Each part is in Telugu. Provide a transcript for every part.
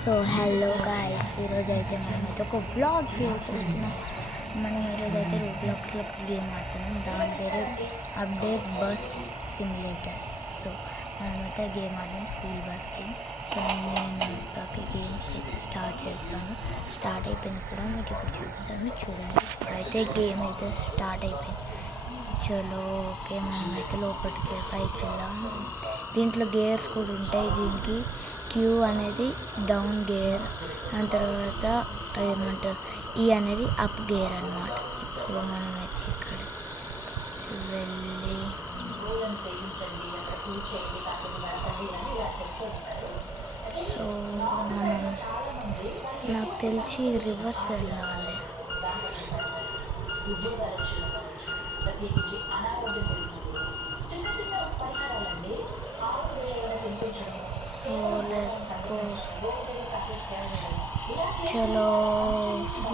సో హలో గాయ్స్, ఈరోజు అయితే మనమైతే ఒక వ్లాగ్ చేయబోతున్నాం. మనం ఈరోజు అయితే రోబ్లాక్స్లో గేమ్ ఆడుతున్నాం. దాని పేరు అప్డేట్ బస్ సిమ్యులేటర్. సో మనమైతే గేమ్ ఆడాం, స్కూల్ బస్ గేమ్. సో నేను ఇప్పటికి గేమ్స్ అయితే స్టార్ట్ చేస్తాను. స్టార్ట్ అయిపోయింది కూడా, మీకు ఇప్పుడు చూపిస్తాను చూడండి. ఇప్పుడైతే గేమ్ అయితే స్టార్ట్ అయిపోయింది. చలో ఓకే, మనమైతే లోపలికి పైకి వెళ్దాం. దీంట్లో గేర్స్ కూడా ఉంటాయి. దీనికి క్యూ అనేది డౌన్ గేర్, దాని తర్వాత ఏమంటారు ఈ అనేది అప్ గేర్ అన్నమాట. ఇప్పుడు మనమైతే ఇక్కడ వెళ్ళి సో మనం నాకు తెలిసి రివర్స్ వెళ్ళాలి. ప్రత్యేకించి అనారోగ్యం చేసినప్పుడు చిన్న చిన్న పరిహారాలండి సో లెట్స్ గో, చలో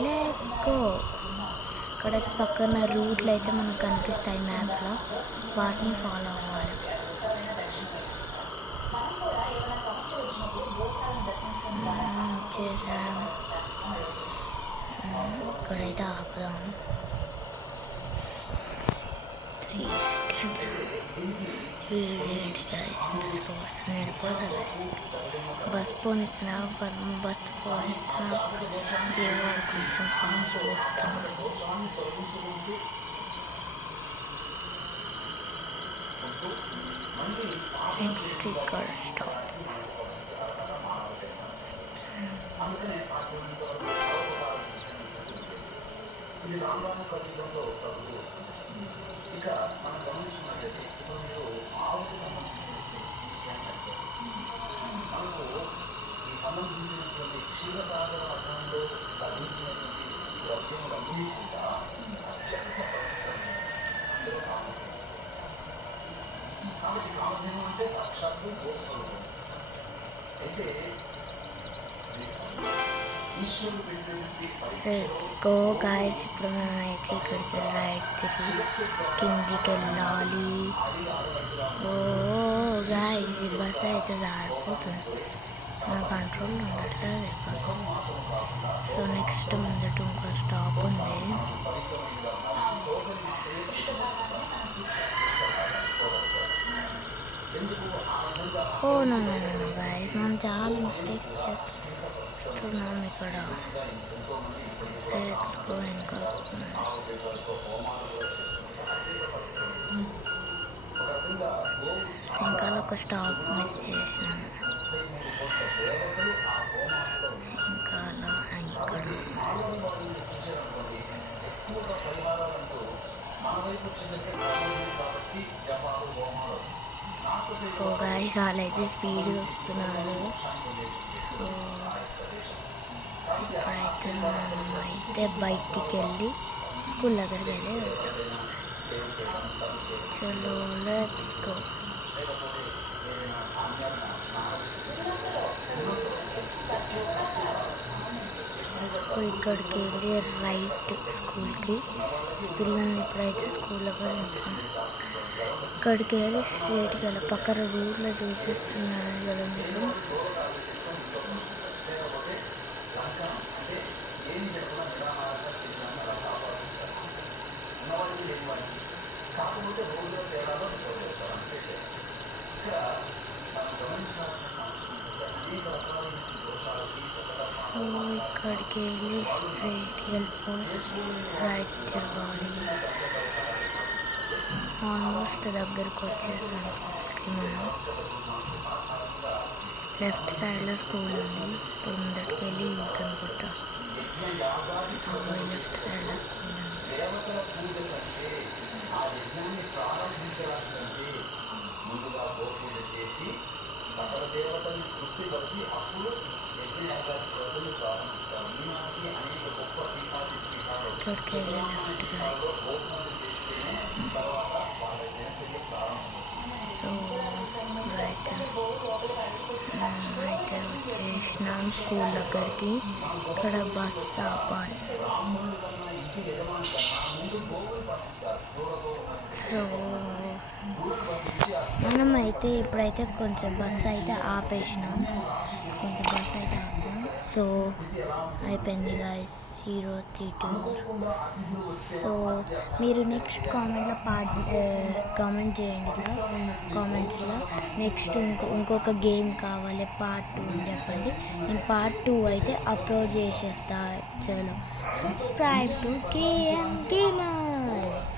లెట్స్ గో. ఇక్కడ పక్కన రూట్లు అయితే మనకు కనిపిస్తాయి మ్యాప్లో, వాటిని ఫాలో అవ్వాలి. చేసాం, ఇక్కడైతే ఆపుదాం. 3 seconds. ఏంటి గాయస్ ఇంత స్లో వస్తుంది, వెళ్ళిపోతుంది బస్ పోనిస్తున్నా, బస్ పోనిస్తున్నా, ఏవో కొంచెం ఫాస్ట్ వస్తున్నా. నెక్స్ట్ ఇక్కడ స్టాప్. ఇది రాను కలియుగంలో తగ్గుతూ వస్తుంది. ఇక మనం గమనించుకున్నట్లయితే ఇప్పుడు మీరు ఆవుకు సంబంధించినటువంటి విషయాన్ని అడిగారు. మనకు ఈ సంబంధించినటువంటి క్షీరసాగర మఠంలో లభించినటువంటి ద్రవ్యములన్నీ కూడా అత్యంత పవిత్రమైనవి. కాబట్టి కామధేను అంటే సాక్షాత్తు గోస్వరూపం. అయితే లెట్స్ గో గాయ్స్, ఇప్పుడు మేమైతే ఇక్కడికి రైట్ తిరిగి కిందికి వెళ్ళాలి. ఓ గాయ్స్, ఈ బస్ అయితే జారిపోతుంది, నా కంట్రోల్ ఉండట్లేదు బస్. సో నెక్స్ట్ ముందట ఇంకో స్టాప్ ఉంది. ఓ నో గాయ్స్, మనం చాలా మిస్టేక్స్ చేస్తున్నాం ఇక్కడ. Let's go. ఇంకా ఒక స్టాప్ మిస్ చేసినాను. ఇంకా ఇక్కడ ఓ గాయ్స్, వాళ్ళైతే స్పీడ్ వస్తున్నారు. ఇప్పుడైతే మనమైతే బయటికి వెళ్ళి స్కూల్ దగ్గరికి అయితే వెళ్తాం. చలో లెట్స్ గో. ఇక్కడికి వెళ్ళి రైట్ స్కూల్కి, పిల్లల్ని ఇప్పుడైతే స్కూల్ దగ్గర వెళ్తాం. ఇక్కడికి వెళ్ళి స్ట్రేట్కి వెళ్ళి పక్కన రూట్లో చూపిస్తున్నాను కదా మీకు. సో ఇక్కడికి వెళ్ళి స్ట్రైట్ వెళ్ళిపోయి రైట్ తిరగాలి. ఆల్మోస్ట్ దగ్గరకు వచ్చేసాను స్కూల్కి. మనం లెఫ్ట్ సైడ్లో స్కూల్ ఉంది. ఇప్పుడు ముందటికి వెళ్ళి కనుకుంటా లెఫ్ట్ సైడ్లో స్కూల్ ఉంది. సకల దేవతల్ని తృప్తిపరిచి అప్పుడు యజ్ఞయాగాది క్రతువులు ప్రారంభిస్తారు. ఈనాటికి అనేక గొప్ప పీఠాలు తర్వాత వాళ్ళ దినచర్య ప్రారంభమవుతుంది. సో అయితే వచ్చేసినాం స్కూల్ దగ్గరికి. ఇక్కడ బస్ ఆపాలి. సో మనమైతే ఇప్పుడైతే కొంచెం బస్సు అయితే ఆపేసినాం, కొంచెం బస్సు అయితే ఆపాం. సో అయిపోయింది గాయస్ ఈరోజు టూర్. సో మీరు నెక్స్ట్ కామెంట్ చేయండి ఇట్లా కామెంట్స్లో నెక్స్ట్ ఇంకొక గేమ్ కావాలి పార్ట్ 2 అని చెప్పండి. నేను పార్ట్ 2 అయితే అప్లోడ్ చేసేస్తా. చలో సబ్స్క్రైబ్ టు కేఎం గేమర్స్.